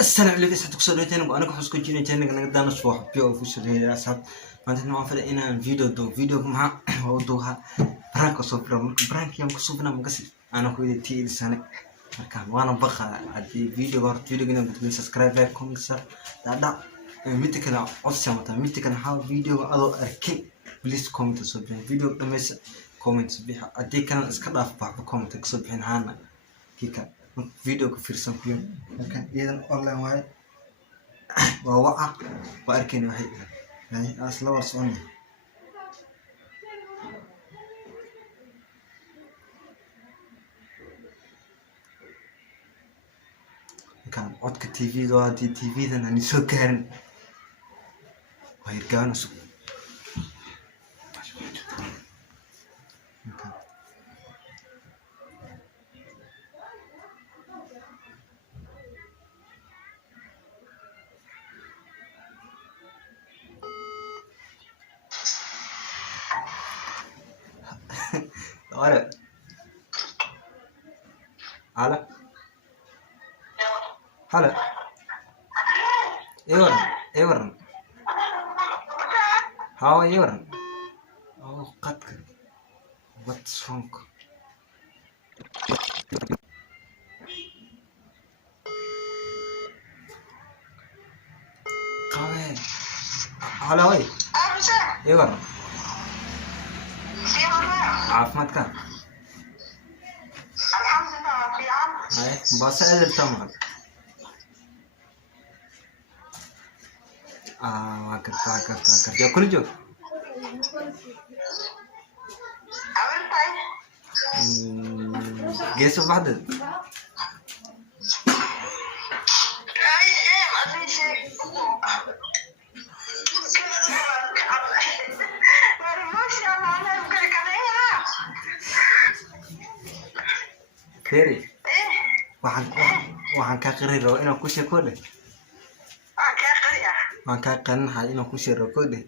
السلام عليكم سعدك صديقين وانا كنت اسكت جينا جانا نقدر نصبح بيو في شرير اسحب ما انت ما فدا ان فيديو مع ودوها برانك صفر ممكن برانك يوم كسبنا مقصد انا كويدي تي سنه markaan waana baqa hadii video-ga inaan subscribe like comment share dada mid kale codsi ama mid kale waxa video-ga adoo arkin please comment soo bixin video dhameys comment soo bixin hadii kan iska dhaaf baxba comment ka soo bixin haana kika video-ga fiirsan ku markaan idan online way waa waxa waa arkin waxay yani asla war soo كان عدك تي في دو هادي تي في دنا نسو كارن ويرجعنا سو هلا هلا هلا ايورن هاو ايورن او قدك what's wrong قوي هلا هاي ايورن عافمتك الحمد لله في عام هاي بس قادر تمام واكرت يا كل جو جيسو بعد كيري waxaan ka qiri rabo inaan ku sheeko leh waan ka qanahay inaan ku sheeko leh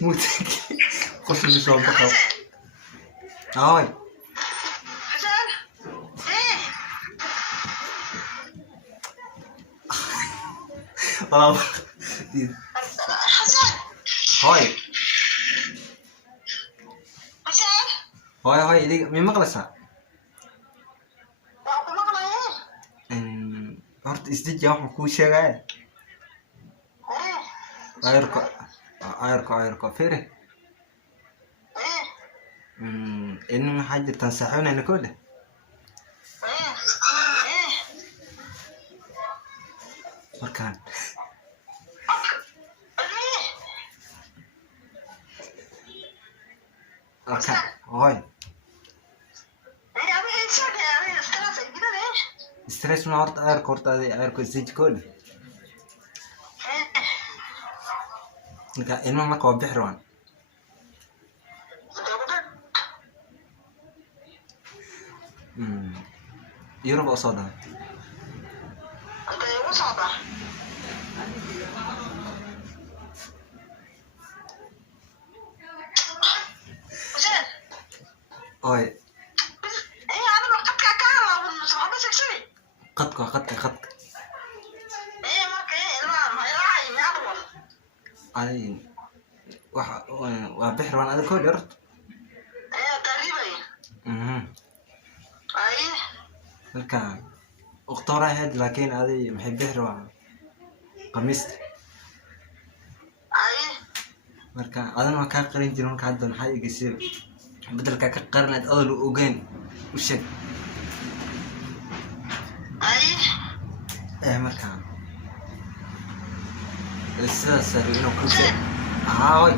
موتك قف لي شو بقى هاي والله هاي دي من مقلسها horta isdija waxaan kuu sheegaya ayarko fere in maxaa jirtaan saaxiibnayna kole markaan هاي stress ما هرت ayarko isdij kole ninka ilma ma qabo bixirwan Europe oo soo dhahay هاي قدك اي وبحر وانا هذا كل يرد تقريبا اي كان اختار هاد لكن هذه محب بحر وانا قميص اي marka adan waa ka qarin jirin marka hadda maxay igashay beddelka ka qarnad adal ogaan u sheeg ay marka sidaas inuu ku sheeg هاي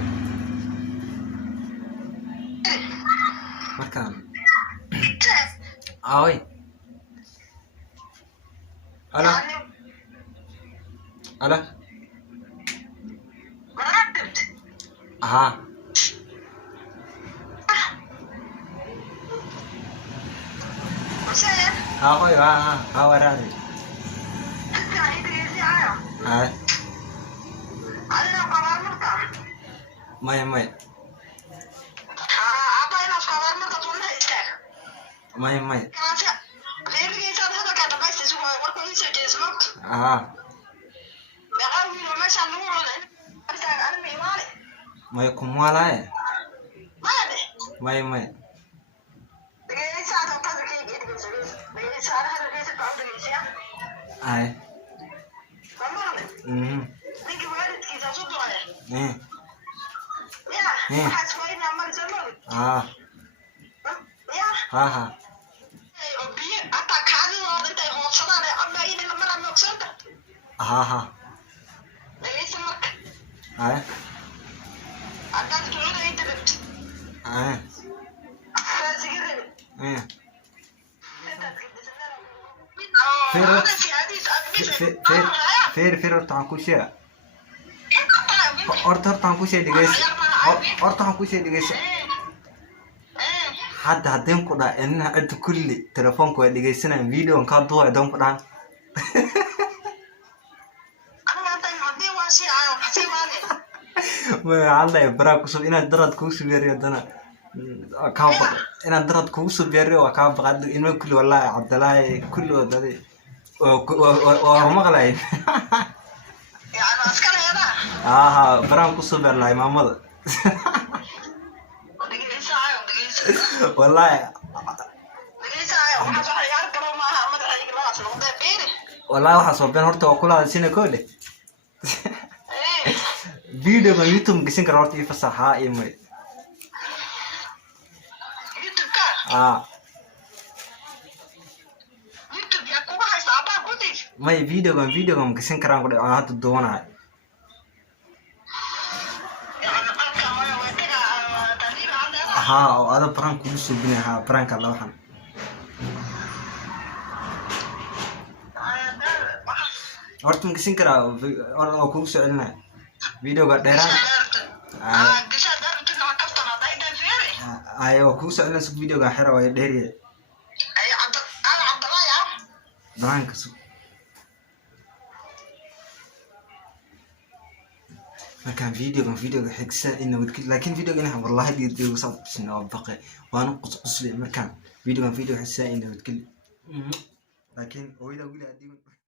markaan هاي ala ها هاي ها وراني هاي maya maya Apa yang harus kabar mereka tuh nih istek. maya maya Kenapa? Lihat kita ada kata pasti semua waktu itu jadi semua. Mereka bilang macam nurul ini. Ada ada memang. maya kumwalaya Mana? maya maya Begini saat apa begini gitu gitu. Begini saat ada gitu apa begini sih? ay Mana? Tinggi banget kita sudah ya. Ya. Has main nama semua. Ya. ha Obi apa kali lo itu hotsana le apa ini lemah maksud? ha Begini semua. ay Ada dulu itu. ay فير horta waxaan ku sheegay hadda haddeen ku dhaha inaha cidda kulli telefoonka waa dhegeysanayaan videoan kaa duubay doon ku dhahan waxaan baraa kusub inaad darad kugu subeeriyo haddana kaa baq inaad darad kugu subeeriyo waa kaa baqa ilmo kulli wallahi cabdilaahi kulli oo dadi waa maqlayn baraan ku subeer lahay maamada wallahi waxaa soo been horta waa kula hadasina koodhe videoga youtube gasin kara horta ii fasaxaa iyo may may videoga ma gasin karaan kudhe aan hadda duwanahay oo ada baraan kugu suubinay baraanka alla waxaan horta ma gasin karaa oo kugu soo celinaya videoga dheeraan waa kugu soo celinaysa videoga xera waa dheeriye baraanka markaan videoga xigsa in nabadgel laakiin videoga inaha wallahi dhiirdiyo soo bisna oo baqay waana qusqusle markaan videoga xigsa in nabadgel laakiin hooyada wili